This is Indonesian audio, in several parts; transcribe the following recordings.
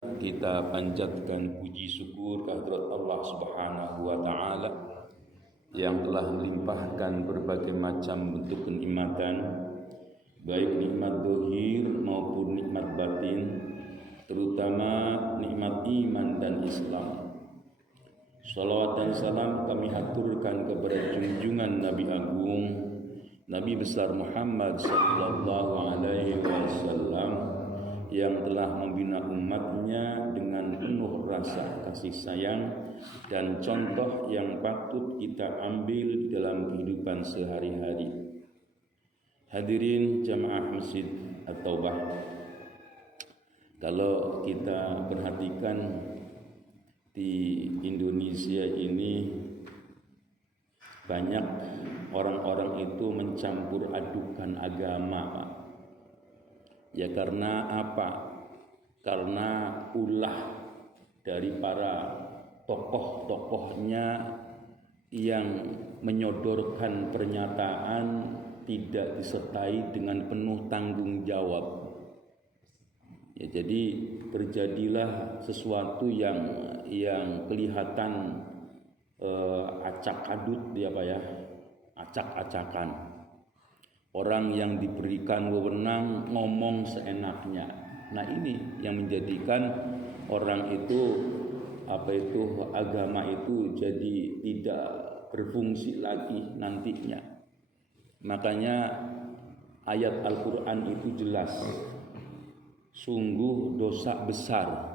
Kita panjatkan puji syukur kehadirat Allah Subhanahu wa taala yang telah melimpahkan berbagai macam bentuk kenikmatan, baik nikmat zahir maupun nikmat batin, terutama nikmat iman dan Islam. Salawat dan salam kami haturkan kepada junjungan Nabi Agung, Nabi besar Muhammad sallallahu alaihi wasallam, yang telah membina umatnya dengan penuh rasa kasih sayang dan contoh yang patut kita ambil dalam kehidupan sehari-hari. Hadirin jamaah Masjid At-Taubah, kalau kita perhatikan di Indonesia ini banyak orang-orang itu mencampur adukan agama, Pak. Ya karena apa? Karena ulah dari para tokoh-tokohnya yang menyodorkan pernyataan tidak disertai dengan penuh tanggung jawab. Ya, jadi terjadilah sesuatu yang kelihatan acak adut, ya Pak ya, acak-acakan. Orang yang diberikan wewenang ngomong seenaknya. Nah ini yang menjadikan orang itu agama itu jadi tidak berfungsi lagi nantinya. Makanya ayat Al-Quran itu jelas. Sungguh dosa besar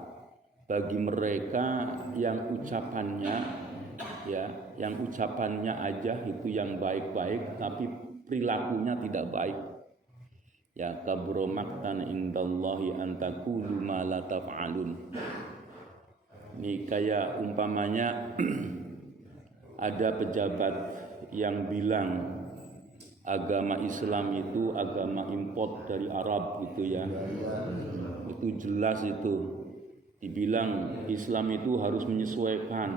bagi mereka yang ucapannya aja itu yang baik-baik tapi perilakunya tidak baik. Ya kabura maqtan indallahi an taqulu ma la taf'alun. Ini kayak umpamanya ada pejabat yang bilang agama Islam itu agama import dari Arab gitu ya. Itu jelas itu. Dibilang Islam itu harus menyesuaikan.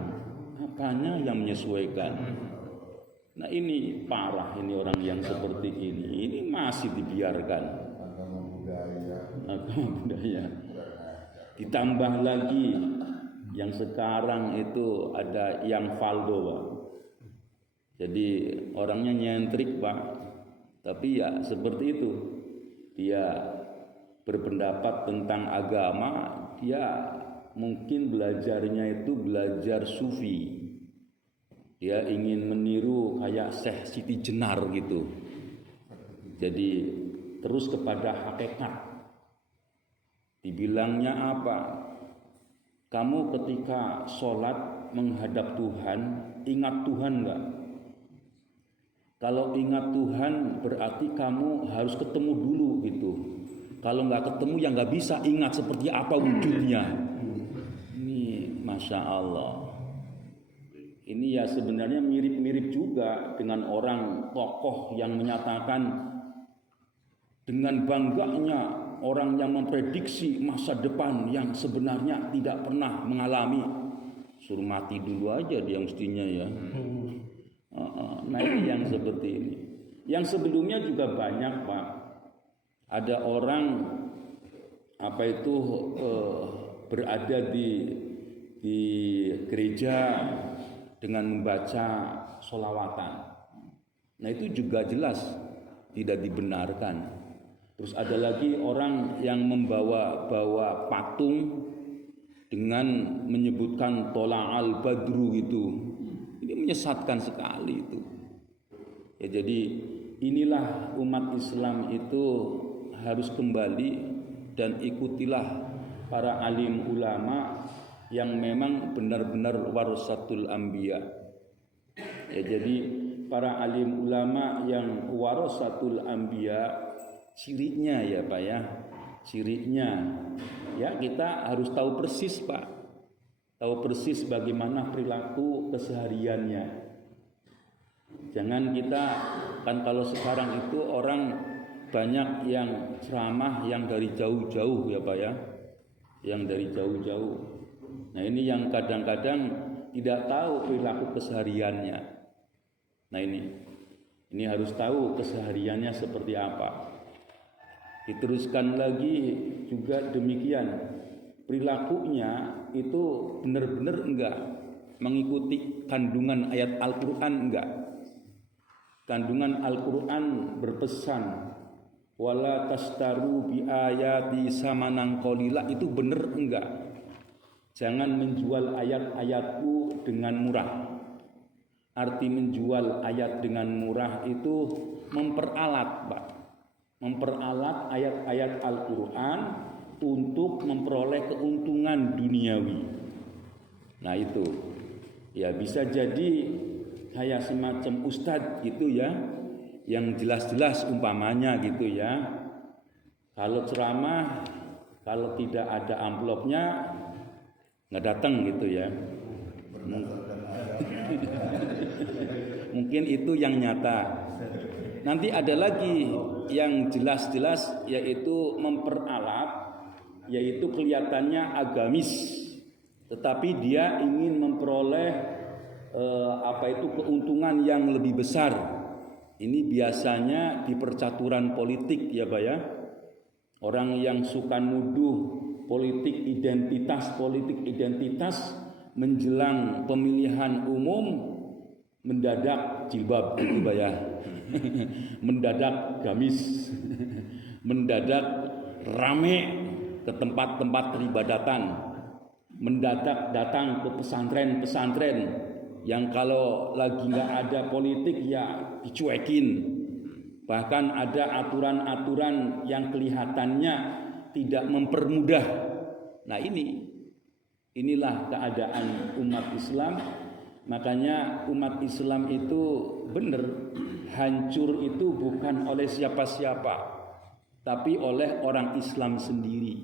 Apanya yang menyesuaikan? Nah ini parah, ini orang yang seperti ini masih dibiarkan. Agama budaya. Ditambah lagi yang sekarang itu ada yang faldo, Pak. Jadi orangnya nyentrik, Pak. Tapi ya seperti itu. Dia berpendapat tentang agama, dia mungkin belajarnya itu belajar sufi. Dia ingin meniru kayak Syekh Siti Jenar gitu. Jadi terus kepada hakikat. Dibilangnya apa? Kamu ketika sholat menghadap Tuhan, ingat Tuhan enggak? Kalau ingat Tuhan berarti kamu harus ketemu dulu gitu. Kalau enggak ketemu ya enggak bisa ingat seperti apa wujudnya. Ini Masya Allah. Ini ya sebenarnya mirip-mirip juga dengan orang tokoh yang menyatakan dengan bangganya orang yang memprediksi masa depan yang sebenarnya tidak pernah mengalami. Suruh mati dulu aja dia mestinya ya. Nah ini yang seperti ini. Yang sebelumnya juga banyak, Pak. Ada orang berada di gereja dengan membaca sholawatan. Nah itu juga jelas tidak dibenarkan. Terus ada lagi orang yang membawa patung dengan menyebutkan tola'al badru gitu. Ini menyesatkan sekali itu. Ya jadi inilah umat Islam itu harus kembali dan ikutilah para alim ulama yang memang benar-benar warasatul anbiya. Ya jadi para alim ulama yang warasatul anbiya, cirinya ya Pak ya. Cirinya ya kita harus tahu persis, Pak. Tahu persis bagaimana perilaku kesehariannya. Jangan kita kan kalau sekarang itu orang banyak yang ceramah yang dari jauh-jauh ya Pak ya. Yang dari jauh-jauh. Nah ini yang kadang-kadang tidak tahu perilaku kesehariannya. Nah ini harus tahu kesehariannya seperti apa. Diteruskan lagi juga demikian. perilakunya itu benar-benar enggak mengikuti kandungan ayat Al-Quran, enggak. Kandungan Al-Quran berpesan wala tastaru bi ayati samanan qalila, itu benar enggak? Jangan menjual ayat-ayatku dengan murah. Arti menjual ayat dengan murah itu memperalat, Pak. Memperalat ayat-ayat Al-Quran untuk memperoleh keuntungan duniawi. Nah itu, ya bisa jadi kayak semacam ustadz gitu ya, yang jelas-jelas umpamanya gitu ya. Kalau ceramah, kalau tidak ada amplopnya nggak datang gitu ya. Mungkin itu yang nyata. Nanti ada lagi yang jelas-jelas, yaitu memperalat, yaitu kelihatannya agamis, tetapi dia ingin memperoleh keuntungan yang lebih besar. Ini biasanya di percaturan politik ya Pak ya. Orang yang suka nuduh politik identitas menjelang pemilihan umum mendadak jilbab gitu Pak ya. Mendadak gamis, mendadak rame ke tempat-tempat peribadatan, mendadak datang ke pesantren-pesantren yang kalau lagi nggak ada politik ya dicuekin. Bahkan ada aturan-aturan yang kelihatannya tidak mempermudah. Nah inilah keadaan umat Islam. Makanya umat Islam itu benar, hancur itu bukan oleh siapa-siapa, tapi oleh orang Islam sendiri.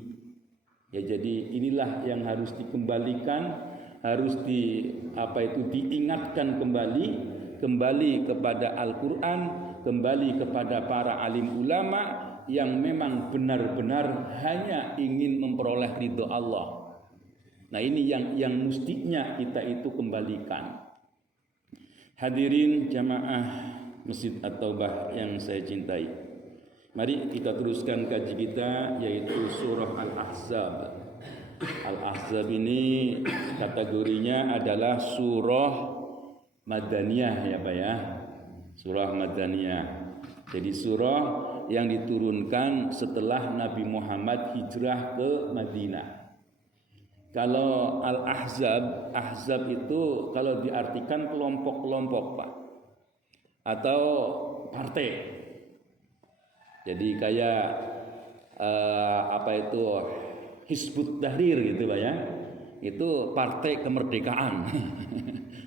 Ya jadi inilah yang harus dikembalikan, harus diingatkan kembali kepada Al-Quran, kembali kepada para alim ulama yang memang benar-benar hanya ingin memperoleh ridho Allah. Nah ini yang mestinya kita itu kembalikan. Hadirin jamaah Masjid At-Taubah yang saya cintai, mari kita teruskan kaji kita, yaitu surah Al-Ahzab. Al-Ahzab ini kategorinya adalah surah Madaniyah ya Pak ya. Surah Madaniyah. Jadi surah yang diturunkan setelah Nabi Muhammad hijrah ke Madinah. Kalau Al-Ahzab itu kalau diartikan kelompok-kelompok Pak, atau partai. Jadi kayak Hizbut Tahrir gitu Pak ya. Itu partai kemerdekaan.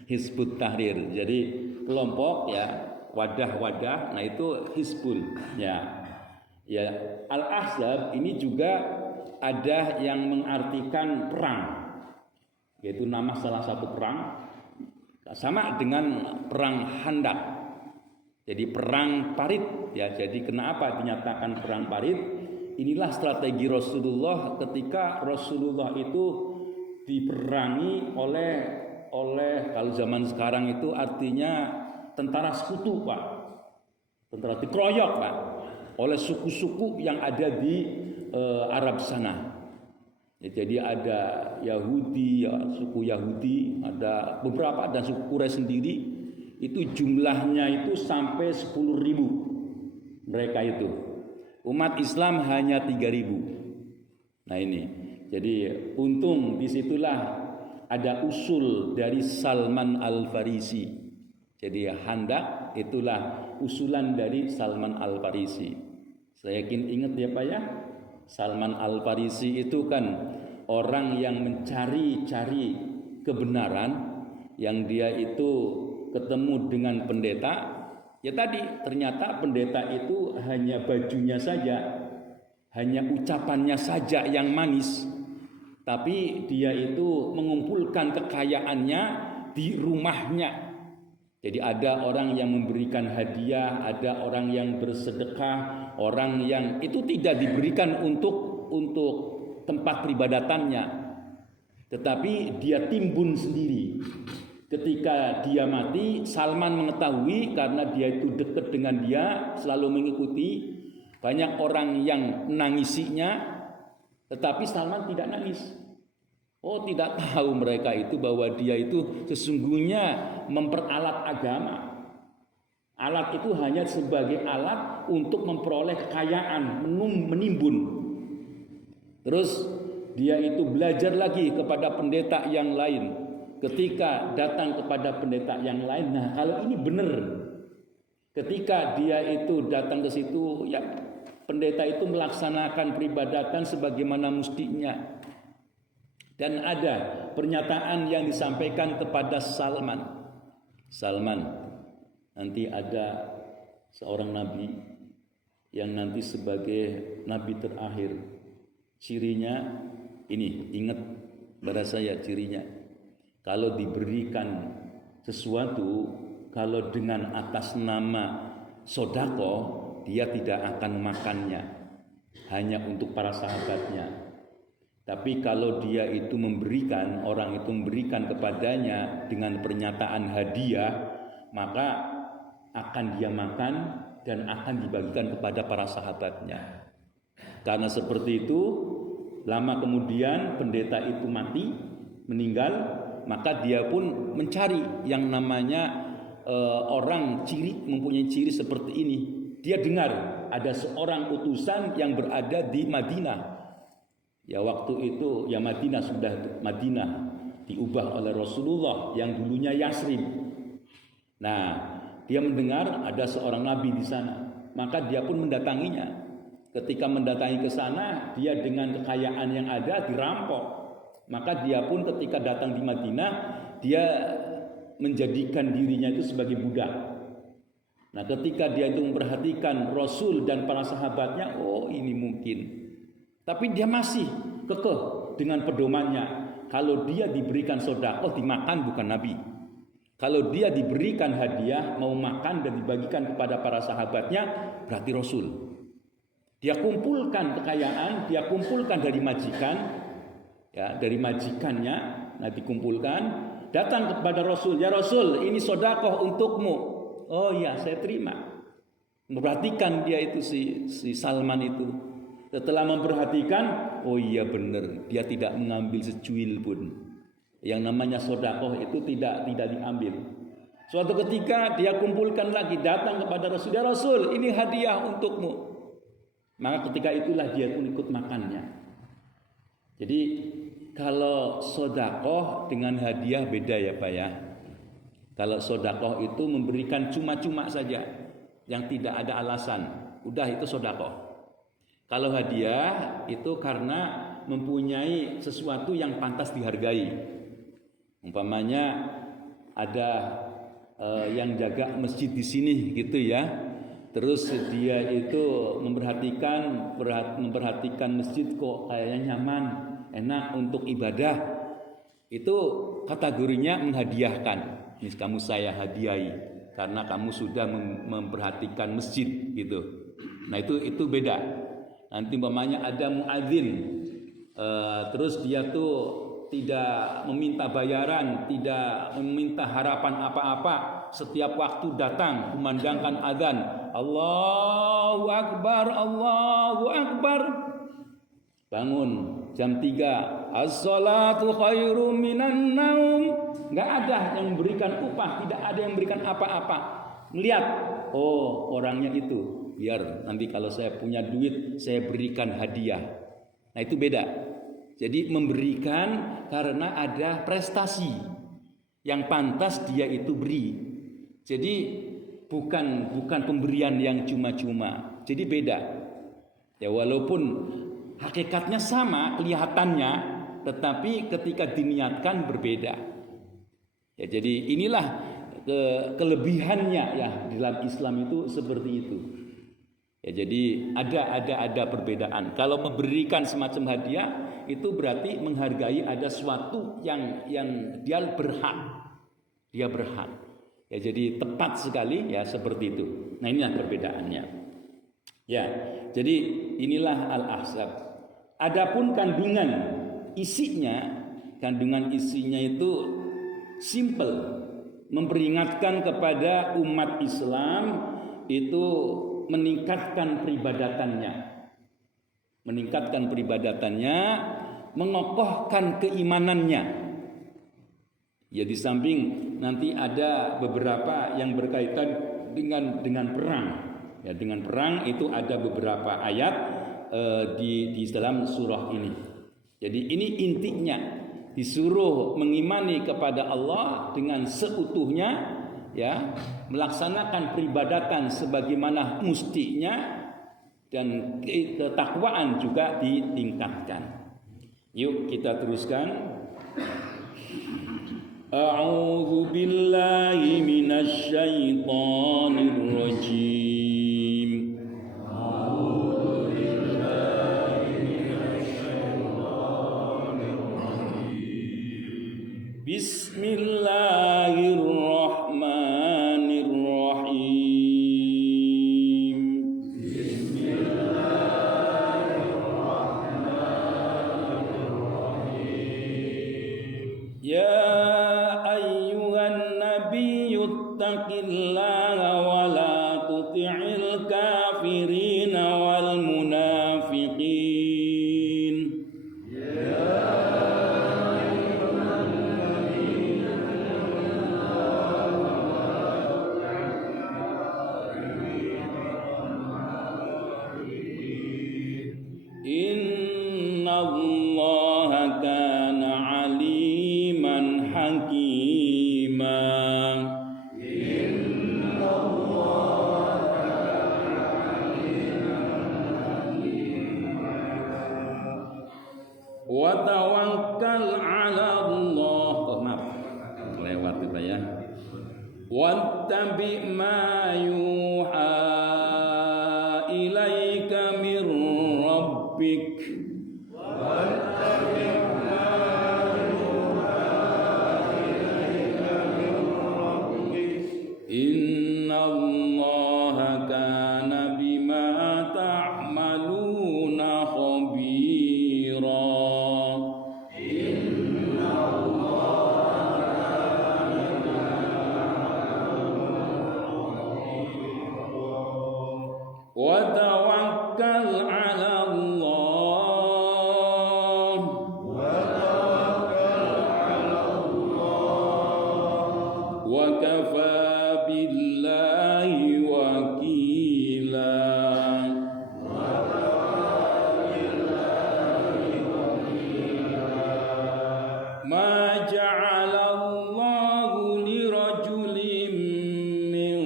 Hizbut Tahrir. Jadi kelompok ya, wadah-wadah. Nah itu Hizbul ya. Ya, Al-Ahzab ini juga ada yang mengartikan perang, yaitu nama salah satu perang, sama dengan perang Khandaq. Jadi perang Parit ya. Jadi kenapa dinyatakan perang Parit? Inilah strategi Rasulullah ketika Rasulullah itu diperangi oleh kalau zaman sekarang itu artinya tentara sekutu Pak. Tentara dikeroyok Pak oleh suku-suku yang ada di Arab sana. Ya, jadi ada Yahudi, ya, suku Yahudi, ada beberapa, dan suku Quraisy sendiri. Itu jumlahnya itu sampai 10.000 mereka itu. Umat Islam hanya 3.000. Nah ini, jadi untung disitulah ada usul dari Salman Al-Farisi. Jadi Khandaq itulah usulan dari Salman Al-Farisi. Saya yakin ingat ya Pak ya. Salman Al-Farisi itu kan orang yang mencari-cari kebenaran, yang dia itu ketemu dengan pendeta. Ya tadi ternyata pendeta itu hanya bajunya saja, hanya ucapannya saja yang manis, tapi dia itu mengumpulkan kekayaannya di rumahnya. Jadi ada orang yang memberikan hadiah, ada orang yang bersedekah, orang yang itu tidak diberikan untuk tempat peribadatannya, tetapi dia timbun sendiri. Ketika dia mati, Salman mengetahui karena dia itu dekat dengan dia, selalu mengikuti. Banyak orang yang nangisinya, tetapi Salman tidak nangis. Oh, tidak tahu mereka itu bahwa dia itu sesungguhnya memperalat agama. Alat itu hanya sebagai alat untuk memperoleh kekayaan, menimbun. Terus dia itu belajar lagi kepada pendeta yang lain. Ketika datang kepada pendeta yang lain, nah kalau ini benar. Ketika dia itu datang ke situ, ya pendeta itu melaksanakan peribadatan sebagaimana mestinya. Dan ada pernyataan yang disampaikan kepada Salman. Nanti ada seorang nabi yang nanti sebagai nabi terakhir. Cirinya ini, ingat pada saya cirinya. Kalau diberikan sesuatu, kalau dengan atas nama sodako, dia tidak akan makannya. Hanya untuk para sahabatnya. Tapi kalau dia itu memberikan, orang itu memberikan kepadanya dengan pernyataan hadiah, maka akan dia makan dan akan dibagikan kepada para sahabatnya. Karena seperti itu, lama kemudian pendeta itu mati, meninggal, maka dia pun mencari yang namanya orang mempunyai ciri seperti ini. Dia dengar ada seorang utusan yang berada di Madinah. Ya waktu itu ya Madinah diubah oleh Rasulullah yang dulunya Yasrib. Nah, dia mendengar ada seorang nabi di sana, maka dia pun mendatanginya. Ketika mendatangi ke sana, dia dengan kekayaan yang ada dirampok. Maka dia pun ketika datang di Madinah, dia menjadikan dirinya itu sebagai budak. Nah, ketika dia itu memperhatikan Rasul dan para sahabatnya, oh ini mungkin. Tapi dia masih kekeh dengan pedomannya. Kalau dia diberikan sedekah dimakan bukan Nabi. Kalau dia diberikan hadiah mau makan dan dibagikan kepada para sahabatnya berarti Rasul. Dia kumpulkan kekayaan, dia kumpulkan dari majikan, ya dari majikannya, nah dikumpulkan, datang kepada Rasul. Ya Rasul, ini sedekah untukmu. Oh iya, saya terima. Memperhatikan dia itu si Salman itu. Setelah memperhatikan, oh iya benar, dia tidak mengambil secuil pun. Yang namanya sedekah itu tidak diambil. Suatu ketika dia kumpulkan lagi, datang kepada Rasul. Ya Rasul, ini hadiah untukmu. Maka ketika itulah dia pun ikut makannya. Jadi kalau sedekah dengan hadiah beda ya Pak ya. Kalau sedekah itu memberikan cuma-cuma saja, yang tidak ada alasan, udah itu sedekah. Kalau hadiah itu karena mempunyai sesuatu yang pantas dihargai. Umpamanya ada yang jaga masjid di sini gitu ya. Terus dia itu memperhatikan masjid kok kayaknya nyaman, enak untuk ibadah. Itu kategorinya menghadiahkan. Ini kamu saya hadiahi karena kamu sudah memperhatikan masjid gitu. Nah itu beda. Nanti umpamanya ada muadzin, terus dia tuh tidak meminta bayaran, tidak meminta harapan apa-apa. Setiap waktu datang kumandangkan azan, Allahu Akbar, Allahu Akbar. Bangun jam 3, as-salatu khairum minan naum. Enggak ada yang memberikan upah, tidak ada yang memberikan apa-apa. Lihat, oh orangnya itu, biar nanti kalau saya punya duit saya berikan hadiah. Nah itu beda. Jadi memberikan karena ada prestasi yang pantas dia itu beri. Jadi bukan pemberian yang cuma-cuma. Jadi beda. Ya walaupun hakikatnya sama kelihatannya, tetapi ketika diniatkan berbeda. Ya jadi inilah kelebihannya ya dalam Islam itu seperti itu. Ya jadi ada perbedaan. Kalau memberikan semacam hadiah itu berarti menghargai ada sesuatu yang dia berhak. Dia berhak. Ya jadi tepat sekali ya seperti itu. Nah inilah perbedaannya. Ya, jadi inilah Al-Ahzab. Adapun kandungan isinya itu simple. Memperingatkan kepada umat Islam itu meningkatkan peribadatannya, mengokohkan keimanannya. Ya, di samping nanti ada beberapa yang berkaitan dengan perang. Ya, dengan perang itu ada beberapa ayat di dalam surah ini. Jadi ini intinya, disuruh mengimani kepada Allah dengan seutuhnya, ya, melaksanakan peribadatan sebagaimana mustinya, dan ketakwaan juga ditingkatkan. Yuk kita teruskan. A'udzu billahi minasy syaithanir rajim. A'udzu billahi minasy syaithanir rajim. Bismillahirrahmanirrahim. Bismillahirrahmanirrahim. Ya ittaqillaha wa la tuti'il kafirina wal munafiqin. Ya ayyuhan nabiyyu innallaha kana aliman hakima. Wa tawakkal 'ala Allah. Lewat itu ya. Wattabi ma yuha ilaika mir rabbik. Wattabi ma yuha ilaika mir rabbik. Innallaha kana bima ta'maluna khabira. Wa tawakkal 'ala Allah. Wa tawakkal 'ala Allah. Wa kafa billahi wakila. Wa kafa billahi wakila. Ma ja'ala Allahu li rajulin min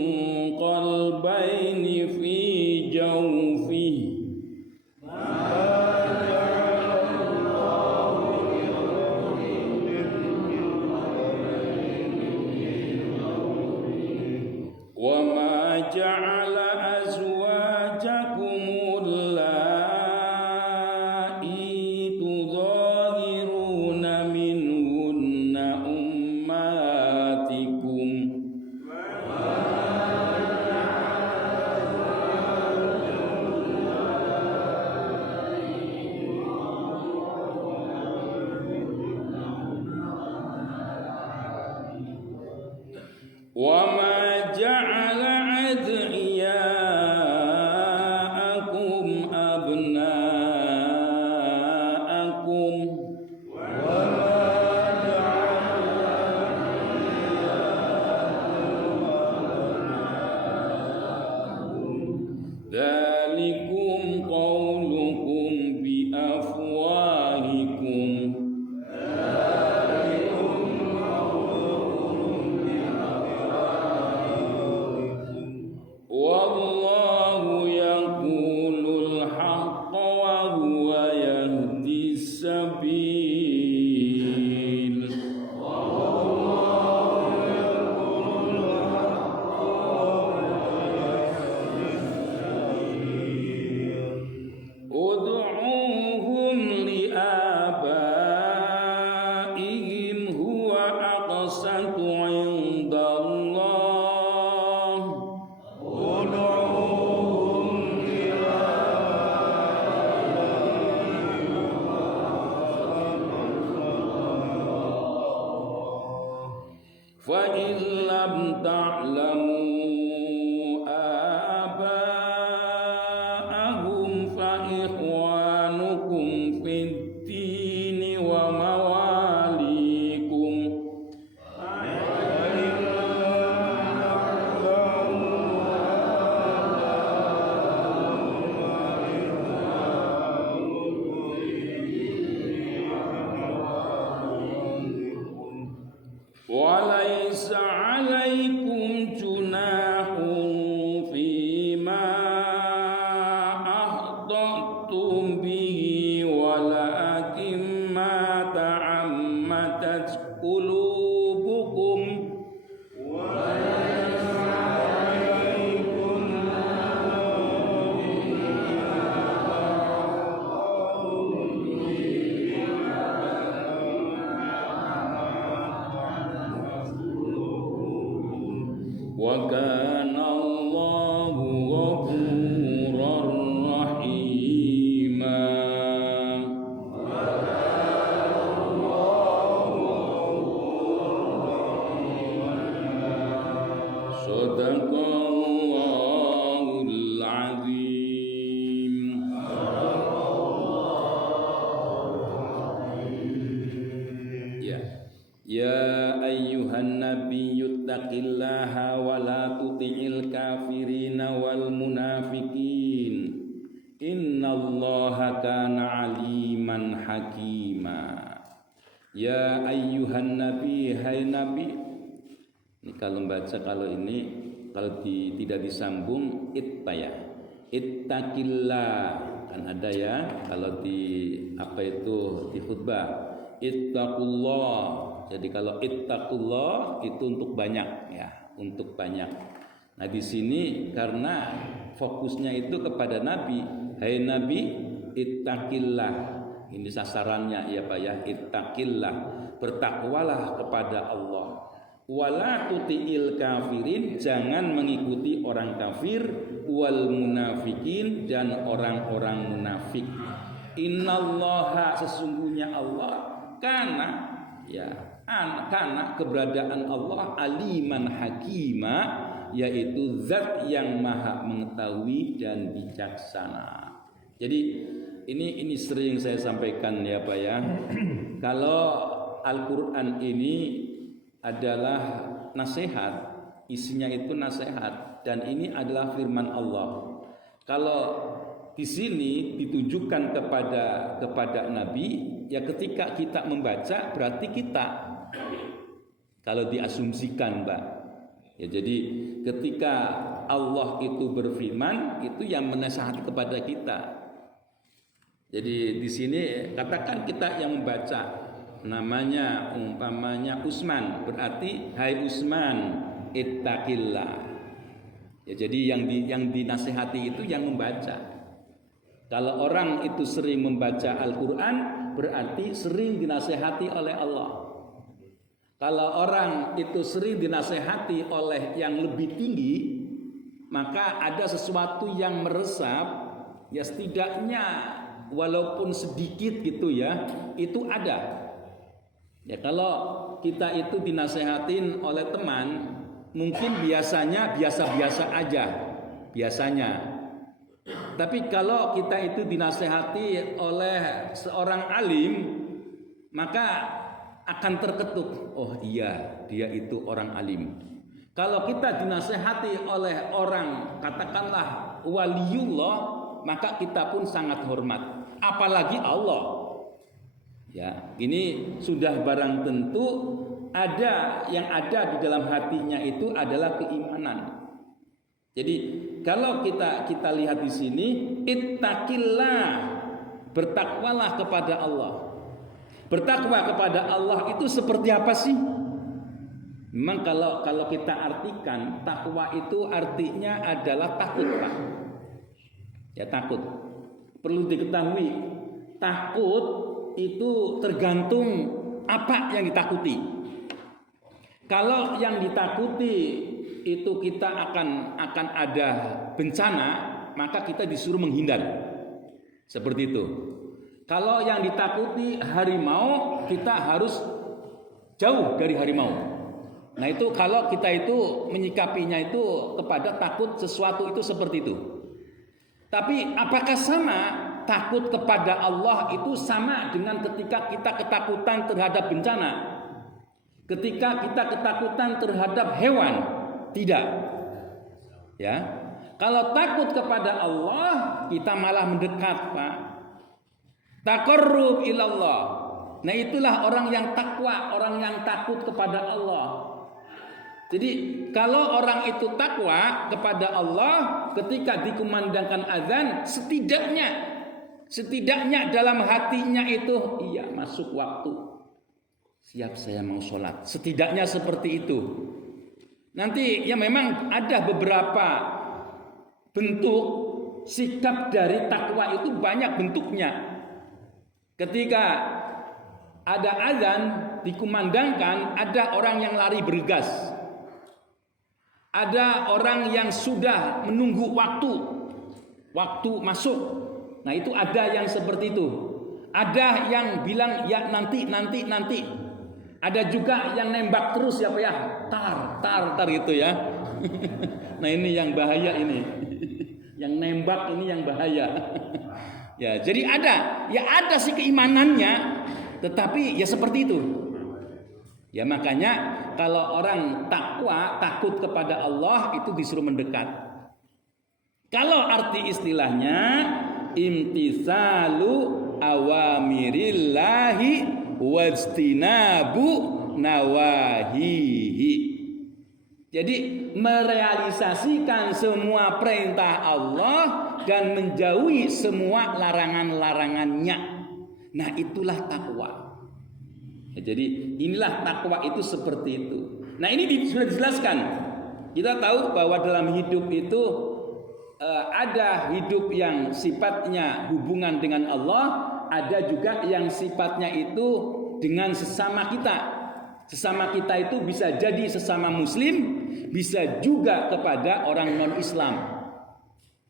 qalbayni fi jawfihi. Wa ma ja'ala azwajakumul lati tudhahiruna minhunna ummatikum. Wa ma ja'ala ad'iyaakum abna'akum. Wa ma ja'ala dzalikum qaulukum bi afwahikum. Wallahu yaqulul haqqa wa huwa yahdis sabil. Wallahu yaqulul haqqa wa yahdis sabil. Ud'uuhum li abaihim huwa aqsatu 'indallah. Fa in lam ta'lamu aba'ahum fa ikhwanukum fid din wajilat qulubukum wa kana Allahu ghafurar rahima. Shadaqallahul azim. Ya ayyuhan nabiyyu taqillaha wa la tuti'il kafirina wal munafiqin innallaha kana aliman hakima. Ya ayyuhan nabi, hai nabi. Ini kalau baca, kalau tidak disambung itta ya. Ittaqillah kan ada ya, kalau di di khutbah ittaqullah. Jadi kalau ittaqullah itu untuk banyak ya, untuk banyak. Nah di sini karena fokusnya itu kepada Nabi, hai Nabi ittaqillah. Ini sasarannya ya Pak ya, ittaqillah, bertakwalah kepada Allah. Wala tuti'il kafirin, jangan mengikuti orang kafir, wal munafikin, dan orang-orang munafik. Innallaha, sesungguhnya Allah, karena keberadaan Allah aliman hakima, yaitu zat yang maha mengetahui dan bijaksana. Jadi ini sering saya sampaikan ya Pak ya. Kalau Al-Quran ini adalah nasihat, isinya itu nasihat, dan ini adalah firman Allah. Kalau di sini ditujukan kepada Nabi, ya ketika kita membaca berarti kita. Kalau diasumsikan, Mbak. Ya jadi ketika Allah itu berfirman, itu yang menasihati kepada kita. Jadi di sini katakan kita yang membaca, namanya umpamanya Usman, berarti hai Usman ittaqillah. Ya jadi yang dinasihati itu yang membaca. Kalau orang itu sering membaca Al-Quran, berarti sering dinasihati oleh Allah. Kalau orang itu sering dinasihati oleh yang lebih tinggi, maka ada sesuatu yang meresap, ya setidaknya walaupun sedikit gitu ya, itu ada. Ya kalau kita itu dinasehatin oleh teman, mungkin biasanya biasa-biasa aja, biasanya. Tapi kalau kita itu dinasehati oleh seorang alim, maka akan terketuk. Oh iya, dia itu orang alim. Kalau kita dinasehati oleh orang, katakanlah waliullah, maka kita pun sangat hormat. Apalagi Allah. Ya, ini sudah barang tentu ada yang ada di dalam hatinya itu adalah keimanan. Jadi kalau kita lihat di sini, ittaqillah, bertakwalah kepada Allah. Bertakwa kepada Allah itu seperti apa sih? Memang kalau kita artikan, takwa itu artinya adalah takut, Pak. Ya takut. Perlu diketahui, takut itu tergantung apa yang ditakuti. Kalau yang ditakuti itu kita akan ada bencana, maka kita disuruh menghindar. Seperti itu. Kalau yang ditakuti harimau, kita harus jauh dari harimau. Nah itu kalau kita itu menyikapinya itu kepada takut sesuatu itu seperti itu. Tapi apakah sama takut kepada Allah itu sama dengan ketika kita ketakutan terhadap bencana? Ketika kita ketakutan terhadap hewan? Tidak. Ya. Kalau takut kepada Allah, kita malah mendekat, Pak. Taqarrub ilallah. Nah itulah orang yang takwa, orang yang takut kepada Allah. Jadi kalau orang itu takwa kepada Allah, ketika dikumandangkan azan, setidaknya dalam hatinya itu iya masuk waktu. Siap saya mau sholat. Setidaknya seperti itu. Nanti ya memang ada beberapa bentuk sikap dari takwa itu banyak bentuknya. Ketika ada azan dikumandangkan, ada orang yang lari bergegas. Ada orang yang sudah menunggu waktu masuk. Nah, itu ada yang seperti itu. Ada yang bilang ya nanti. Ada juga yang nembak terus ya Pak ya. Tar gitu ya. Nah, ini yang bahaya ini. Yang nembak ini yang bahaya. Ya, jadi ada sih keimanannya, tetapi ya seperti itu. Ya makanya kalau orang takwa, takut kepada Allah itu disuruh mendekat. Kalau arti istilahnya imtisalu awamirillahi wajtinabu nawahihi. Jadi merealisasikan semua perintah Allah dan menjauhi semua larangan-larangannya. Nah, itulah takwa. Ya, jadi inilah takwa itu seperti itu. Nah, ini sudah dijelaskan. Kita tahu bahwa dalam hidup itu ada hidup yang sifatnya hubungan dengan Allah, ada juga yang sifatnya itu dengan sesama kita. Sesama kita itu bisa jadi sesama muslim, bisa juga kepada orang non-Islam.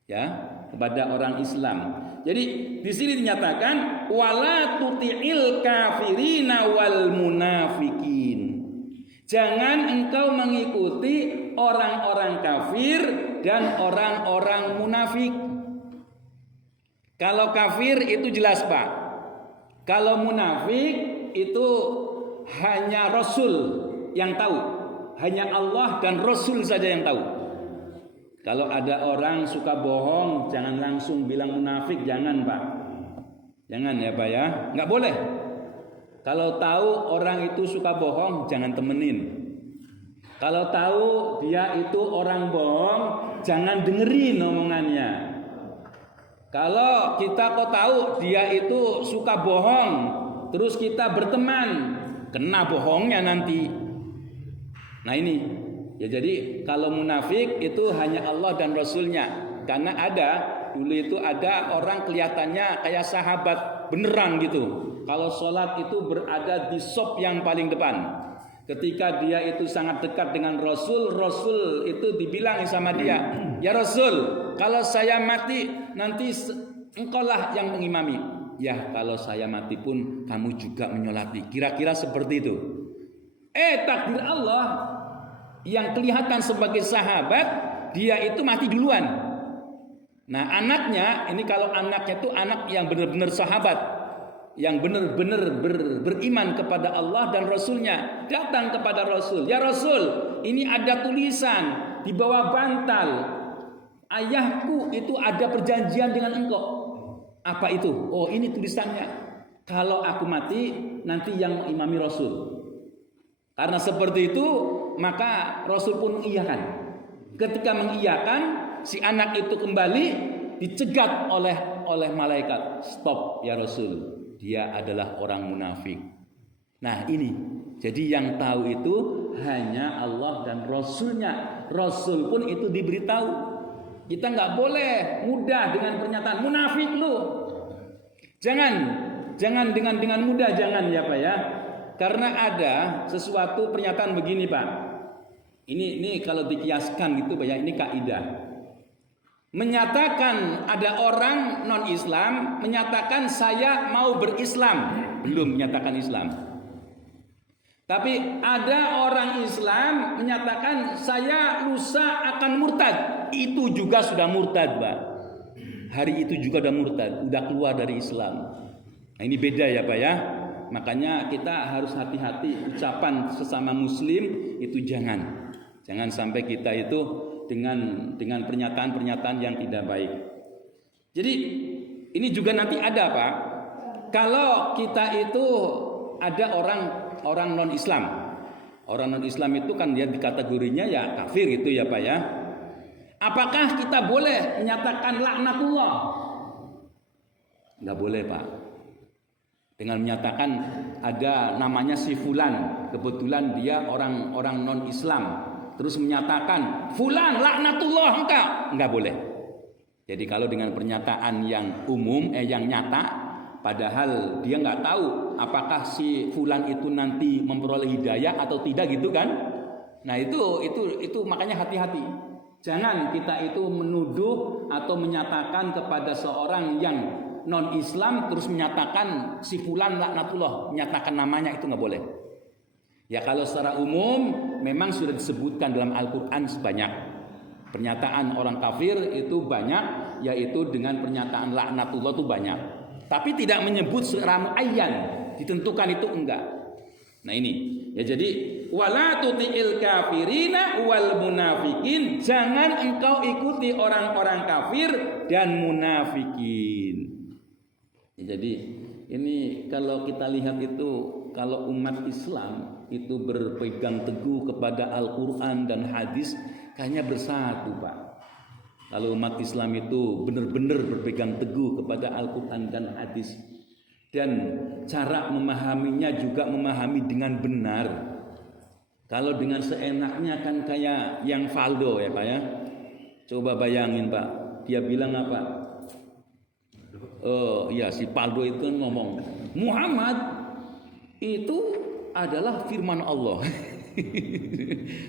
Ya, kepada orang Islam. Jadi di sini dinyatakan wala tuti'il kafirina wal munafikin. Jangan engkau mengikuti orang-orang kafir dan orang-orang munafik. Kalau kafir itu jelas Pak. Kalau munafik itu hanya Rasul yang tahu. Hanya Allah dan Rasul saja yang tahu. Kalau ada orang suka bohong, jangan langsung bilang munafik, jangan Pak. Jangan ya Pak ya, nggak boleh. Kalau tahu orang itu suka bohong, jangan temenin. Kalau tahu dia itu orang bohong, jangan dengerin omongannya. Kalau kita kok tahu dia itu suka bohong, terus kita berteman, kena bohongnya nanti. Nah ini. Ya jadi kalau munafik itu hanya Allah dan Rasulnya. Karena dulu itu ada orang kelihatannya kayak sahabat beneran gitu. Kalau sholat itu berada di sop yang paling depan. Ketika dia itu sangat dekat dengan Rasul, Rasul itu dibilang sama dia, ya Rasul, kalau saya mati nanti engkaulah yang mengimami. Ya kalau saya mati pun kamu juga menyolati. Kira-kira seperti itu. Takdir Allah yang kelihatan sebagai sahabat, dia itu mati duluan. Nah anaknya, ini kalau anaknya itu anak yang benar-benar sahabat, yang benar-benar beriman kepada Allah dan Rasulnya, datang kepada Rasul, ya Rasul, ini ada tulisan di bawah bantal, ayahku itu ada perjanjian dengan engkau. Apa itu? Oh ini tulisannya, kalau aku mati nanti yang imami Rasul. Karena seperti itu maka Rasul pun mengiyakan. Ketika mengiyakan, si anak itu kembali dicegat oleh malaikat. Stop ya Rasul, dia adalah orang munafik. Nah ini, jadi yang tahu itu hanya Allah dan Rasulnya. Rasul pun itu diberitahu. Kita nggak boleh mudah dengan pernyataan munafik lu. Jangan dengan mudah, jangan ya Pak ya. Karena ada sesuatu pernyataan begini Pak. Ini kalau dikiaskan gitu Pak ya, ini kaidah. Menyatakan ada orang non-Islam menyatakan saya mau berislam, belum menyatakan Islam. Tapi ada orang Islam menyatakan saya lusa akan murtad, itu juga sudah murtad Pak. Hari itu juga sudah murtad, udah keluar dari Islam. Nah ini beda ya Pak ya. Makanya kita harus hati-hati ucapan sesama muslim itu jangan sampai kita itu dengan pernyataan-pernyataan yang tidak baik. Jadi ini juga nanti ada Pak. Kalau kita itu ada orang non-Islam. Orang non-Islam itu kan dia di kategorinya ya kafir itu ya Pak ya. Apakah kita boleh menyatakan laknatullah? Enggak boleh Pak. dengan menyatakan ada namanya si fulan, kebetulan dia orang non Islam, terus menyatakan fulan laknatullah engkau, enggak boleh. Jadi kalau dengan pernyataan yang umum yang nyata, padahal dia nggak tahu apakah si fulan itu nanti memperoleh hidayah atau tidak gitu kan. Nah itu makanya hati-hati. Jangan kita itu menuduh atau menyatakan kepada seorang yang non Islam terus menyatakan si fulan laknatullah, menyatakan namanya, itu nggak boleh. Ya kalau secara umum memang sudah disebutkan dalam Al-Quran sebanyak. Pernyataan orang kafir itu banyak, yaitu dengan pernyataan laknatullah itu banyak. Tapi tidak menyebut secara muayyan, ditentukan itu enggak. Nah ini, ya jadi wala tuti'il kafirina wal munafikin, jangan engkau ikuti orang-orang kafir dan munafikin. Ya, jadi ini kalau kita lihat itu, kalau umat Islam itu berpegang teguh kepada Al-Quran dan hadis, kayaknya bersatu Pak. Kalau umat Islam itu benar-benar berpegang teguh kepada Al-Quran dan hadis, dan cara memahaminya juga memahami dengan benar. Kalau dengan seenaknya kan kayak yang Faldo ya Pak ya. Coba bayangin Pak, dia bilang apa? Oh ya, si Faldo itu ngomong Muhammad itu adalah firman Allah.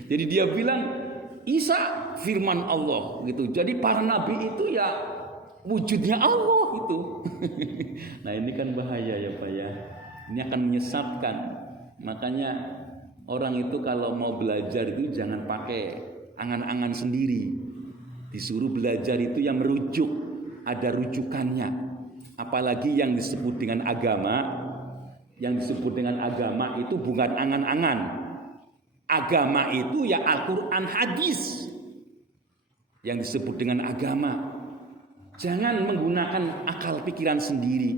Jadi dia bilang Isa firman Allah gitu. Jadi para nabi itu ya wujudnya Allah itu. Nah ini kan bahaya ya Pak ya. Ini akan menyesatkan. Makanya orang itu kalau mau belajar itu jangan pakai angan-angan sendiri. Disuruh belajar itu yang merujuk, ada rujukannya. Apalagi yang disebut dengan agama. Yang disebut dengan agama itu bukan angan-angan. Agama itu ya Al-Quran hadis. Yang disebut dengan agama. Jangan menggunakan akal pikiran sendiri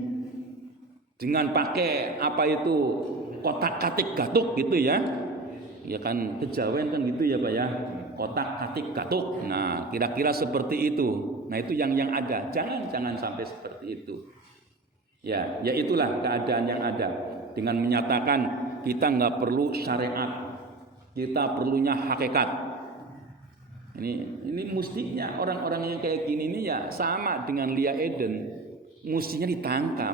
dengan pakai apa itu kotak-katik gatuk gitu ya. Ya kan kejawen kan gitu ya Pak ya. Kotak-katik gatuk. Nah, kira-kira seperti itu. Nah, itu yang ada. Jangan sampai seperti itu. Ya itulah keadaan yang ada. Dengan menyatakan kita nggak perlu syariat. Kita perlunya hakikat. Ini mestinya orang-orang yang kayak gini ini ya sama dengan Lia Eden, mestinya ditangkap.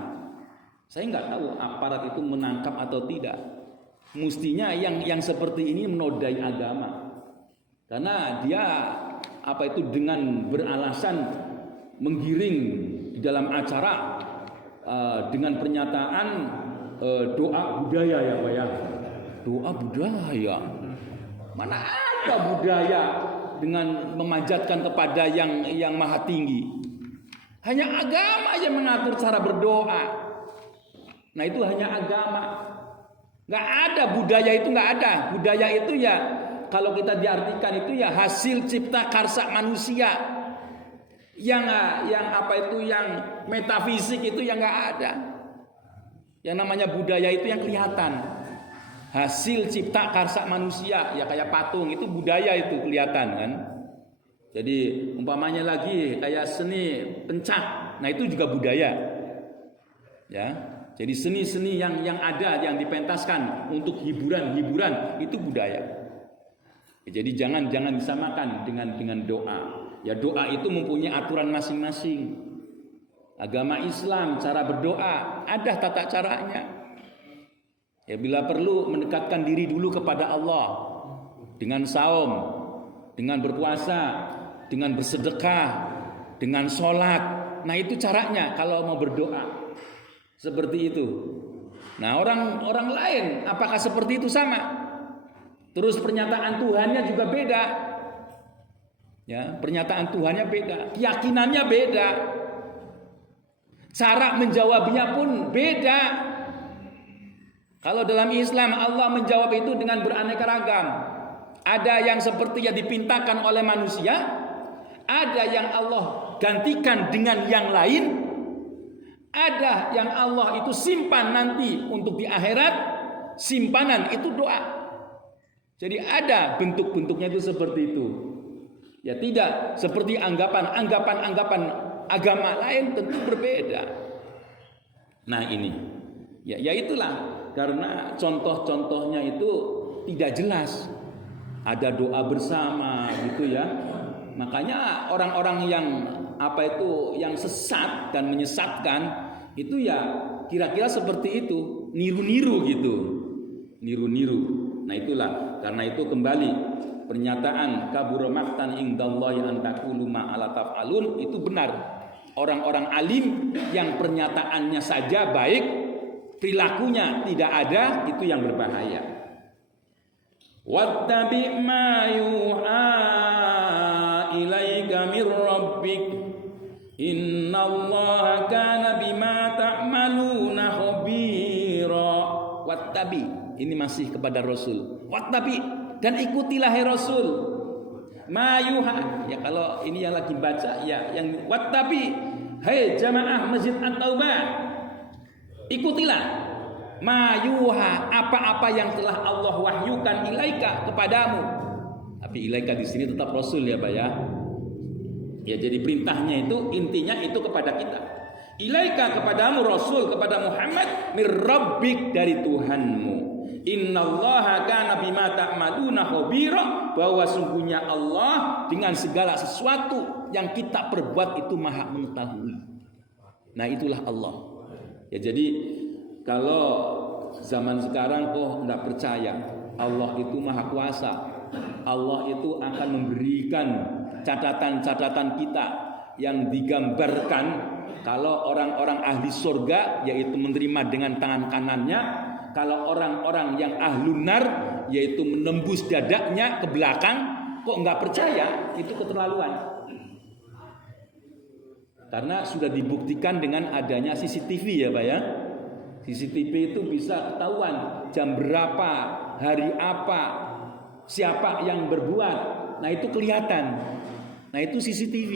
Saya nggak tahu aparat itu menangkap atau tidak. Mestinya yang seperti ini menodai agama, karena dia apa itu dengan beralasan menggiring di dalam acara dengan pernyataan doa budaya ya Pak ya. Doa budaya. Mana ada budaya dengan memanjatkan kepada yang maha tinggi. Hanya agama yang mengatur cara berdoa. Nah itu hanya agama. Gak ada budaya itu, gak ada. Budaya itu ya kalau kita diartikan itu ya hasil cipta karsa manusia. Yang apa itu yang metafisik itu yang gak ada. Yang namanya budaya itu yang kelihatan. Hasil cipta karsa manusia ya kayak patung itu budaya itu kelihatan kan. Jadi umpamanya lagi kayak seni pencak, nah itu juga budaya. Ya. Jadi seni-seni yang ada yang dipentaskan untuk hiburan itu budaya. Jadi jangan disamakan dengan doa. Ya doa itu mempunyai aturan masing-masing. Agama Islam cara berdoa ada tata caranya. Ya bila perlu mendekatkan diri dulu kepada Allah dengan saum, dengan berpuasa, dengan bersedekah, dengan sholat. Nah itu caranya kalau mau berdoa seperti itu. Nah orang lain apakah seperti itu sama? Terus pernyataan Tuhannya juga beda. Ya pernyataan Tuhannya beda, keyakinannya beda, cara menjawabnya pun beda. Kalau dalam Islam Allah menjawab itu dengan beraneka ragam. Ada yang seperti yang dipintakan oleh manusia, ada yang Allah gantikan dengan yang lain, ada yang Allah itu simpan nanti untuk di akhirat, simpanan itu doa. Jadi ada bentuk-bentuknya itu seperti itu. Ya tidak seperti anggapan agama lain tentu berbeda. Nah ini. Ya itulah, karena contoh-contohnya itu tidak jelas. Ada doa bersama gitu ya. Makanya orang-orang yang yang sesat dan menyesatkan itu ya kira-kira seperti itu, niru-niru gitu. Niru-niru. Nah itulah, karena itu kembali pernyataan kabura maqtan indallahi an taqulu ma la taf'alun itu benar. Orang-orang alim yang pernyataannya saja baik, perilakunya tidak ada, itu yang berbahaya. Wattabi' ma yuha ilaika mir rabbik innallaha kana bima ta'maluna khabira. Wattabi, ini masih kepada Rasul. Wattabi, dan ikutilah hai Rasul. Ma yuha, ya kalau ini yang lagi baca ya yang wattabi, hai jamaah Masjid At-Taubah, ikutilah mayuha, apa-apa yang telah Allah wahyukan ilaika kepadamu. Tapi ilaika di sini tetap Rasul ya Pak ya. Ya jadi perintahnya itu intinya itu kepada kita. Ilaika kepadamu Rasul, kepada Muhammad, mir rabbik dari Tuhanmu. Innallaha kana bima ta'maluna khabira, bahwa sungguhnya Allah dengan segala sesuatu yang kita perbuat itu Maha mengetahui. Nah itulah Allah. Ya jadi kalau zaman sekarang kok enggak percaya Allah itu maha kuasa, Allah itu akan memberikan catatan-catatan kita yang digambarkan kalau orang-orang ahli surga yaitu menerima dengan tangan kanannya, kalau orang-orang yang ahlun nar yaitu menembus dadanya ke belakang, kok enggak percaya, itu keterlaluan. Karena sudah dibuktikan dengan adanya CCTV ya Pak ya. CCTV itu bisa ketahuan jam berapa, hari apa, siapa yang berbuat. Nah itu kelihatan. Nah itu CCTV.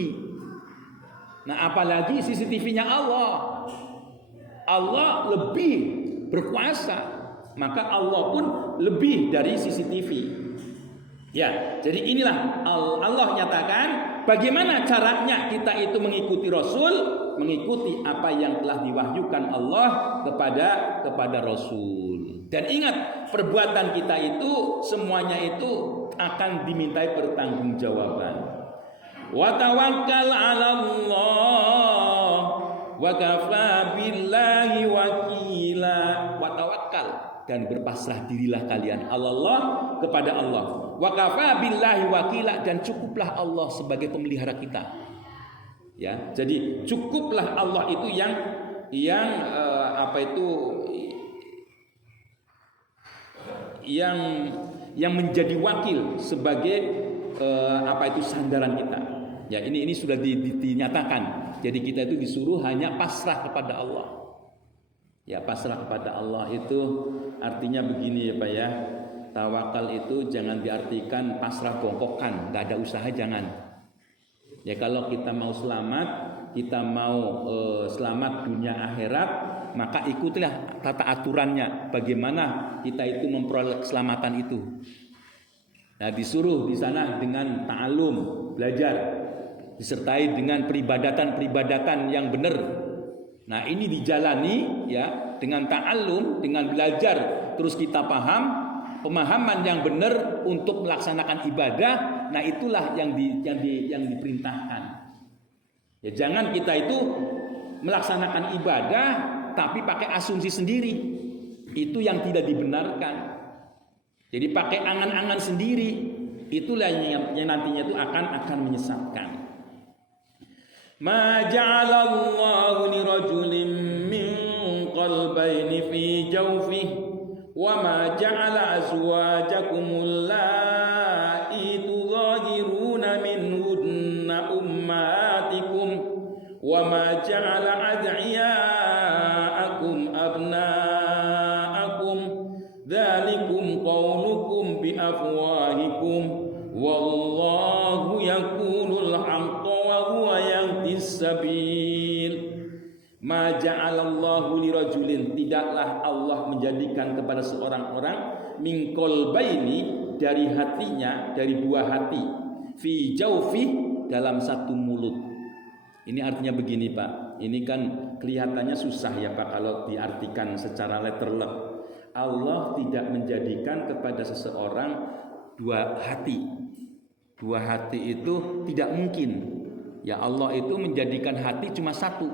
Nah apalagi CCTV-nya Allah. Allah lebih berkuasa, maka Allah pun lebih dari CCTV. Ya, jadi inilah Allah nyatakan bagaimana caranya kita itu mengikuti Rasul, mengikuti apa yang telah diwahyukan Allah kepada Rasul. Dan ingat, perbuatan kita itu semuanya itu akan dimintai pertanggungjawaban. Wa tawakkal 'ala Allah wa kafa billahi wakila. Wa tawakkal, dan berpasrah dirilah kalian Allah kepada Allah. Wa kafa billahi wakila, dan cukuplah Allah sebagai pemelihara kita. Ya, jadi cukuplah Allah itu yang menjadi wakil sebagai sandaran kita. Ya, ini sudah dinyatakan. Jadi kita itu disuruh hanya pasrah kepada Allah. Ya, pasrah kepada Allah itu artinya begini ya Pak ya. Tawakal itu jangan diartikan pasrah bongkokan, enggak ada usaha, jangan. Ya kalau kita mau selamat, kita mau selamat dunia akhirat, maka ikutilah tata aturannya. Bagaimana kita itu memperoleh keselamatan itu. Nah disuruh di sana dengan ta'alum, belajar, disertai dengan peribadatan yang benar. Nah ini dijalani ya dengan ta'alum, dengan belajar, terus kita paham. Pemahaman yang benar untuk melaksanakan ibadah, nah itulah yang diperintahkan. Ya jangan kita itu melaksanakan ibadah tapi pakai asumsi sendiri. Itu yang tidak dibenarkan. Jadi pakai angan-angan sendiri, itulah yang nantinya itu akan menyesatkan. Ma ja'alallahu li rajulin min qalbayni fi jawfihi wa ma ja'ala azwajakumul lati tughiruna minhunna ummatikum wa ma ja'ala ad'iyaakum abnaakum dzalikum qawlukum bi afwahikum wallahu yaqulul haqqa wa huwa yahdis sabil. Ma ja'alallahu lirajulin, tidaklah Allah menjadikan kepada seorang orang min qalbaini, dari hatinya, dari buah hati, fi jaufi, dalam satu mulut. Ini artinya begini Pak, ini kan kelihatannya susah ya Pak kalau diartikan secara letterlek. Allah tidak menjadikan kepada seseorang dua hati. Dua hati itu tidak mungkin. Ya Allah itu menjadikan hati cuma satu.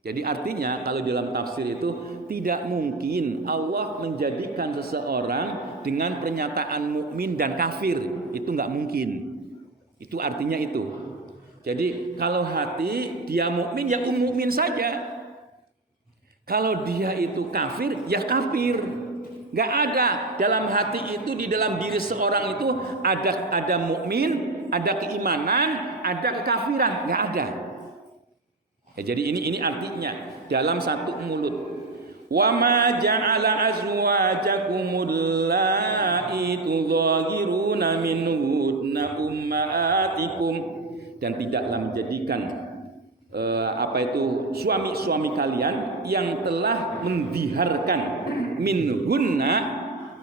Jadi artinya kalau dalam tafsir itu tidak mungkin Allah menjadikan seseorang dengan pernyataan mukmin dan kafir. Itu nggak mungkin. Itu artinya itu. Jadi kalau hati dia mukmin ya mukmin saja. Kalau dia itu kafir ya kafir. Nggak ada dalam hati itu, di dalam diri seorang itu ada mukmin, ada keimanan, ada kekafiran, nggak ada. Ya, jadi ini artinya dalam satu mulut. Wa ma ja'ala azwajakumul lati tudzahiruna minhunna ummahatikum, dan tidaklah menjadikan suami-suami kalian yang telah mendiharkan minhunna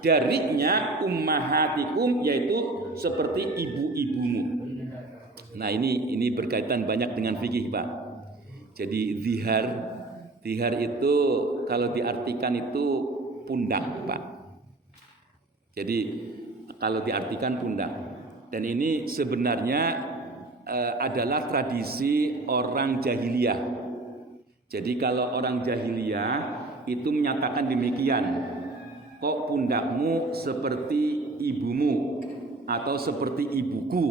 darinya ummahatikum, yaitu seperti ibu-ibumu. Nah ini berkaitan banyak dengan fikih Pak. Jadi zihar itu kalau diartikan itu pundak Pak. Jadi kalau diartikan pundak, dan ini sebenarnya adalah tradisi orang jahiliyah. Jadi kalau orang jahiliyah itu menyatakan demikian, kok pundakmu seperti ibumu atau seperti ibuku.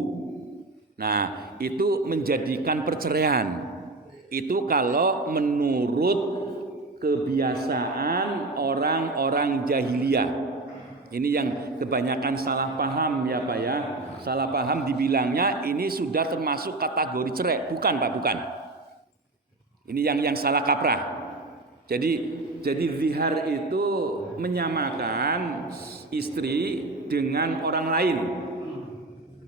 Nah itu menjadikan perceraian. Itu kalau menurut kebiasaan orang-orang jahiliyah. Ini yang kebanyakan salah paham ya Pak ya. Salah paham dibilangnya ini sudah termasuk kategori cerai. Bukan Pak, bukan. Ini yang salah kaprah. Jadi zihar itu menyamakan istri dengan orang lain.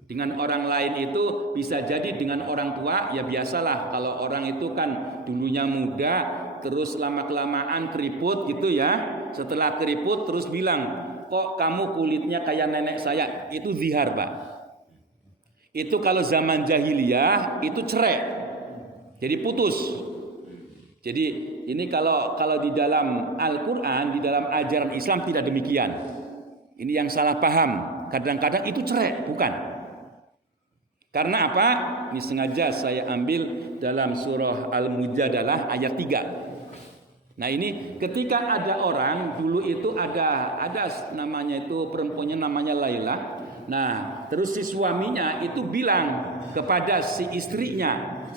Dengan orang lain itu bisa jadi dengan orang tua, ya biasalah kalau orang itu kan dulunya muda, terus lama-kelamaan keriput gitu ya. Setelah keriput terus bilang, kok kamu kulitnya kayak nenek saya. Itu zihar Pak. Itu kalau zaman jahiliyah itu cerai. Jadi putus. Jadi ini kalau di dalam Al-Quran, di dalam ajaran Islam tidak demikian. Ini yang salah paham. Kadang-kadang itu cerai, bukan. Karena apa? Ini sengaja saya ambil dalam surah Al-Mujadalah ayat 3. Nah ini ketika ada orang dulu itu ada namanya itu perempuannya namanya Laila. Nah terus si suaminya itu bilang kepada si istrinya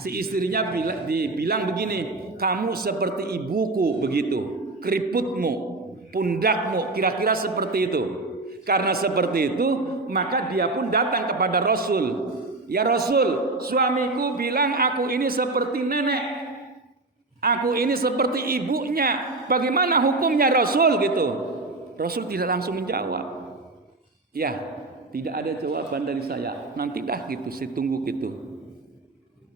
bilang begini, kamu seperti ibuku begitu, keriputmu, pundakmu, kira-kira seperti itu. Karena seperti itu maka dia pun datang kepada Rasul. Ya Rasul, suamiku bilang aku ini seperti nenek, aku ini seperti ibunya. Bagaimana hukumnya Rasul gitu? Rasul tidak langsung menjawab. Ya, tidak ada jawaban dari saya. Nanti dah gitu, saya tunggu gitu.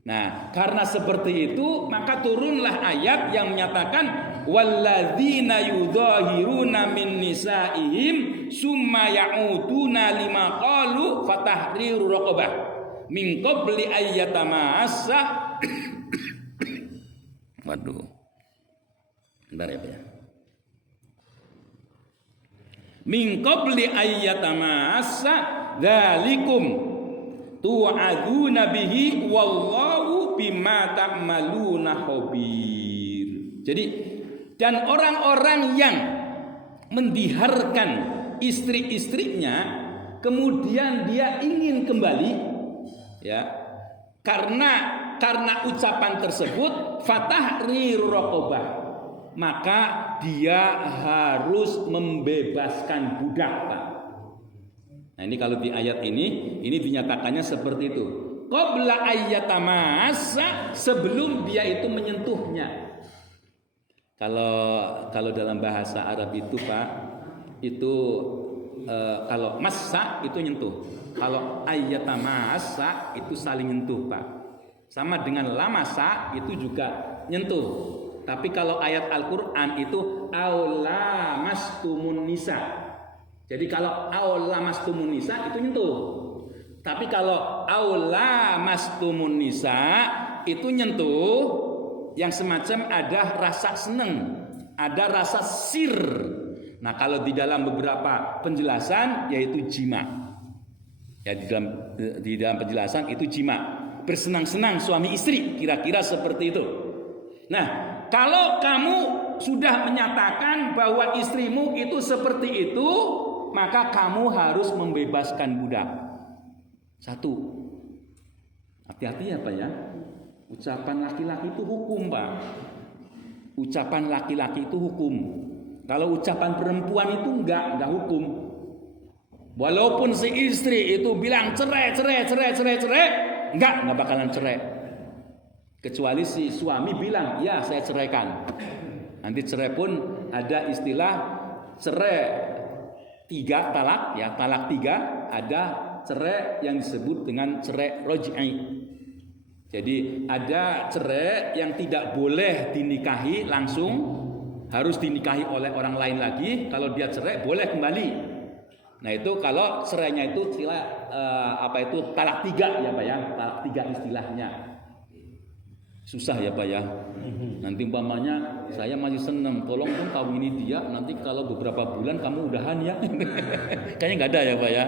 Nah, karena seperti itu maka turunlah ayat yang menyatakan walladzina yudhahiruna min nisaihim summa ya'uduna lima qalu fatahriru raqabah min qabli ayyatamassa. Waduh. Bentar ya Pak ya. Min qabli ayyatamassa dzalikum tu'aduna bihi wallahu bima ta'maluna khabir. Jadi dan orang-orang yang mendiharkan istri-istrinya kemudian dia ingin kembali, ya, karena ucapan tersebut fatahriru raqabah, maka dia harus membebaskan budak Pak. Nah ini kalau di ayat ini dinyatakannya seperti itu. Qabla ayyatamassa, sebelum dia itu menyentuhnya. Kalau dalam bahasa Arab itu Pak, itu kalau massa itu nyentuh. Kalau ayyatamassa itu saling nyentuh Pak. Sama dengan lamasa itu juga nyentuh. Tapi kalau ayat Al-Quran itu aulamastumun nisa. Jadi kalau aulamastumun nisa itu nyentuh. Tapi kalau aulamastumun nisa itu nyentuh yang semacam ada rasa seneng, ada rasa sir. Nah, kalau di dalam beberapa penjelasan yaitu jima. Ya, di dalam penjelasan itu jima, bersenang-senang suami istri, kira-kira seperti itu. Nah, kalau kamu sudah menyatakan bahwa istrimu itu seperti itu, maka kamu harus membebaskan budak. Satu, hati-hati ya Pak ya. Ucapan laki-laki itu hukum Pak. Ucapan laki-laki itu hukum. Kalau ucapan perempuan itu enggak hukum. Walaupun si istri itu bilang cerai, enggak bakalan cerai. Kecuali si suami bilang, ya saya ceraikan. Nanti cerai pun ada istilah cerai 3 talak, ya talak 3, ada cerai yang disebut dengan cerai roj'i. Jadi ada cerai yang tidak boleh dinikahi langsung, harus dinikahi oleh orang lain lagi. Kalau dia cerai boleh kembali. Nah itu kalau cerainya itu talak 3 ya Pak ya, talak 3 istilahnya. Susah ya Pak ya. Nanti umpamanya saya masih senang, tolong dong kawini dia. Nanti kalau beberapa bulan kamu udahan ya. Kayaknya nggak ada ya Pak ya.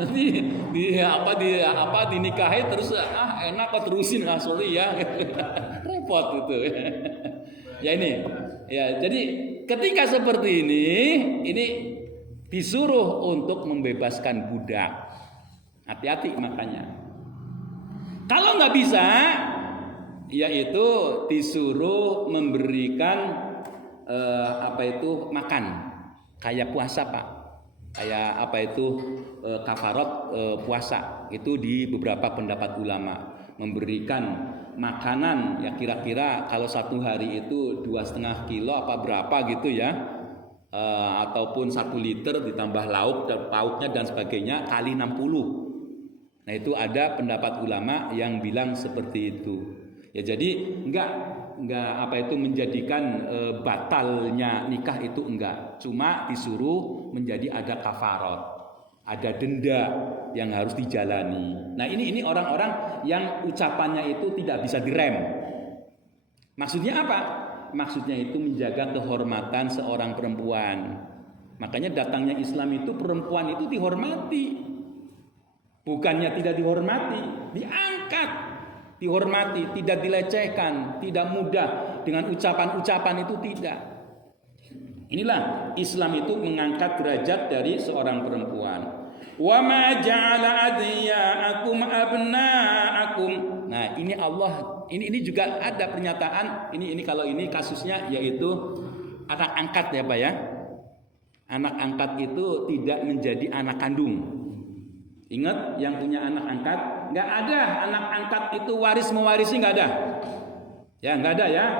Nanti dinikahi terus enak kok terusin sorry ya. Repot gitu. Ya ini. Ya, jadi ketika seperti ini disuruh untuk membebaskan budak. Hati-hati makanya. Kalau nggak bisa, yaitu disuruh memberikan makan, kayak puasa Pak, kayak kafarat puasa. Itu di beberapa pendapat ulama memberikan makanan ya kira-kira kalau 1 hari itu 2,5 kilo apa berapa gitu ya, ataupun 1 liter ditambah lauk dan pauknya dan sebagainya kali 60. Nah itu ada pendapat ulama yang bilang seperti itu. Ya jadi enggak menjadikan batalnya nikah itu enggak. Cuma disuruh menjadi ada kafarat, ada denda yang harus dijalani. Nah ini orang-orang yang ucapannya itu tidak bisa direm. Maksudnya apa? Maksudnya itu menjaga kehormatan seorang perempuan. Makanya datangnya Islam itu perempuan itu dihormati. Bukannya tidak dihormati, diangkat, dihormati, tidak dilecehkan, tidak mudah dengan ucapan-ucapan itu tidak. Inilah Islam itu mengangkat derajat dari seorang perempuan. Wa ma ja'ala adiyaakum abnaakum. Nah, ini Allah, ini juga ada pernyataan, ini kalau ini kasusnya yaitu anak angkat ya Pak ya. Anak angkat itu tidak menjadi anak kandung. Ingat yang punya anak angkat, nggak ada anak angkat itu mewarisi nggak ada, ya nggak ada ya.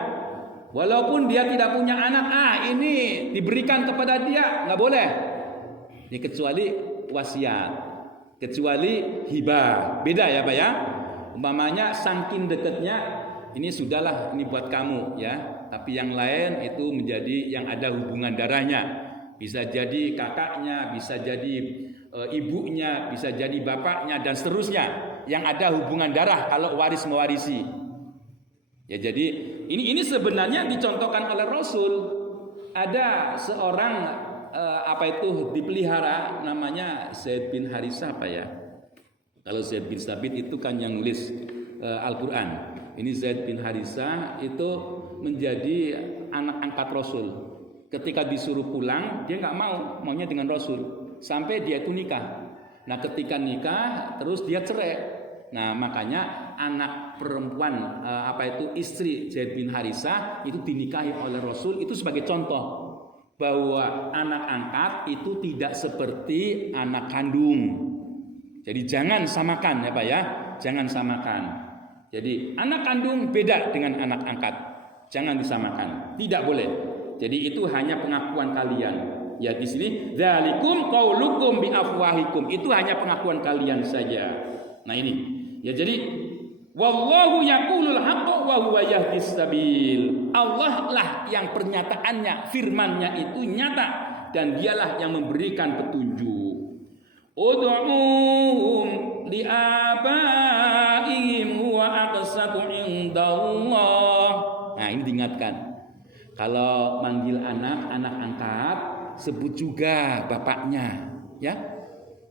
Walaupun dia tidak punya anak, ini diberikan kepada dia nggak boleh. Ya, kecuali wasiat, kecuali hibah, beda ya Pak ya. Umpamanya saking dekatnya, ini sudahlah ini buat kamu ya. Tapi yang lain itu menjadi yang ada hubungan darahnya, bisa jadi kakaknya, bisa jadi ibunya, bisa jadi bapaknya dan seterusnya yang ada hubungan darah kalau waris mewarisi. Ya jadi ini sebenarnya dicontohkan oleh Rasul. Ada seorang dipelihara namanya Zaid bin Harisah Pak ya. Kalau Zaid bin Sabit itu kan yang nulis Al-Qur'an. Ini Zaid bin Harisah itu menjadi anak angkat Rasul. Ketika disuruh pulang dia nggak maunya dengan Rasul. Sampai dia itu nikah. Nah ketika nikah terus dia cerai. Nah makanya anak perempuan istri Zaid bin Harisah itu dinikahi oleh Rasul itu sebagai contoh bahwa anak angkat itu tidak seperti anak kandung. Jadi jangan samakan ya Pak ya, jangan samakan. Jadi anak kandung beda dengan anak angkat, jangan disamakan, tidak boleh. Jadi itu hanya pengakuan kalian. Ya di sini dzalikum qaulukum bi afwahikum, itu hanya pengakuan kalian saja. Nah ini ya jadi wallahu yaqulul haqqo wa huwa yahdis sabil. Allah lah yang pernyataannya, firman-Nya itu nyata dan dialah yang memberikan petunjuk. Ud'uhum li abaihim huwa aqsatu indallah. Nah, ini diingatkan. Kalau manggil anak angkat, sebut juga bapaknya, ya.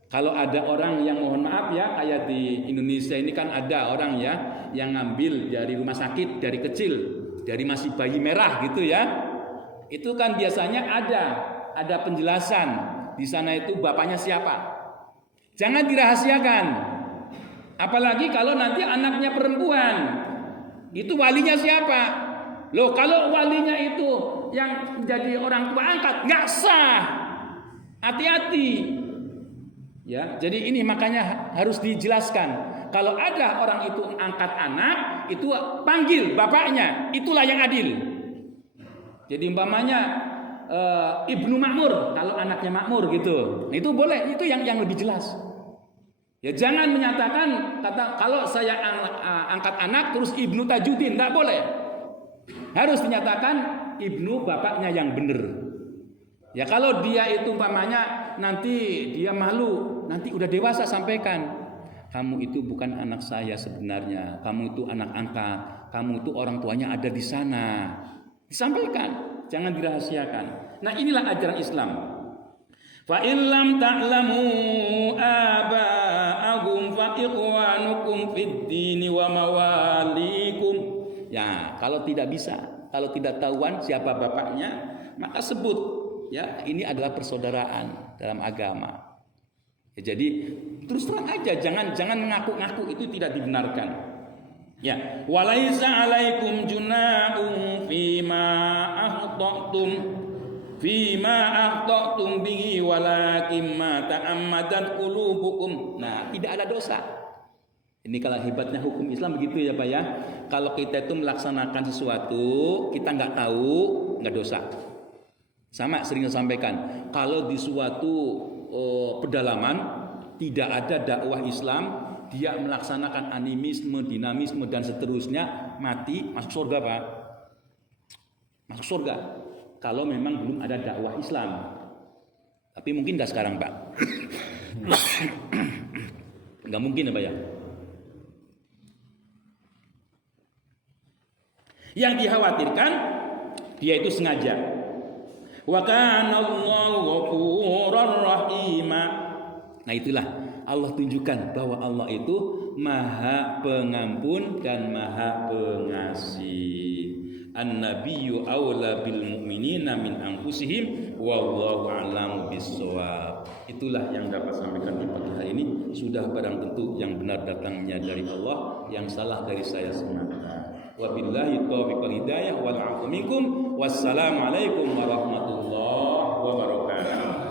Kalau ada orang yang mohon maaf ya, kayak di Indonesia ini kan ada orang ya yang ngambil dari rumah sakit dari kecil, dari masih bayi merah gitu ya. Itu kan biasanya ada penjelasan di sana itu bapaknya siapa. Jangan dirahasiakan. Apalagi kalau nanti anaknya perempuan, itu walinya siapa? Loh, kalau walinya itu yang jadi orang tua angkat, nggak sah. Hati-hati. Ya, jadi ini makanya harus dijelaskan. Kalau ada orang itu angkat anak, itu panggil bapaknya, itulah yang adil. Jadi umpamanya Ibnu Makmur, kalau anaknya Makmur gitu, itu boleh, itu yang lebih jelas. Ya jangan menyatakan kata kalau saya angkat anak terus Ibnu Tajuddin, tidak boleh. Harus dinyatakan Ibnu bapaknya yang benar. Ya kalau dia itu umpamanya nanti dia malu, nanti udah dewasa sampaikan, kamu itu bukan anak saya sebenarnya, kamu itu anak angkat, kamu itu orang tuanya ada di sana. Disampaikan, jangan dirahasiakan. Nah inilah ajaran Islam. Fa illam ta'lamu aba'ahum fa ikhwanukum fid dini wa mawalikum. Ya, kalau tidak bisa, kalau tidak tahuan siapa bapaknya, maka sebut ya ini adalah persaudaraan dalam agama. Ya, jadi terus terang aja, jangan mengaku-ngaku, itu tidak dibenarkan. Ya, walaisa alaikum junahum fima akhtatum bihi walakin ma ta'ammadat qulubukum. Nah, tidak ada dosa. Ini kalau hebatnya hukum Islam begitu ya Pak ya. Kalau kita itu melaksanakan sesuatu kita nggak tahu, nggak dosa. Sama sering saya sampaikan, kalau di suatu pedalaman tidak ada dakwah Islam, dia melaksanakan animisme, dinamisme dan seterusnya, mati, masuk surga Pak. Masuk surga. Kalau memang belum ada dakwah Islam. Tapi mungkin nggak sekarang Pak. Nggak mungkin ya Pak ya. Yang dikhawatirkan dia itu sengaja. Wa kana Allahu ghafurar rahima. Nah itulah Allah tunjukkan bahwa Allah itu Maha Pengampun dan Maha Pengasih. An-nabiyyu aula bil mu'minina min anfusihim wallahu a'lamu bis-shawab. Itulah yang dapat sampaikan di pagi hari ini. Sudah barang tentu yang benar datangnya dari Allah, yang salah dari saya semata. Wabillahi taufiq wal hidayah wal 'afwu minkum. Wassalamualaikum warahmatullahi wabarakatuh.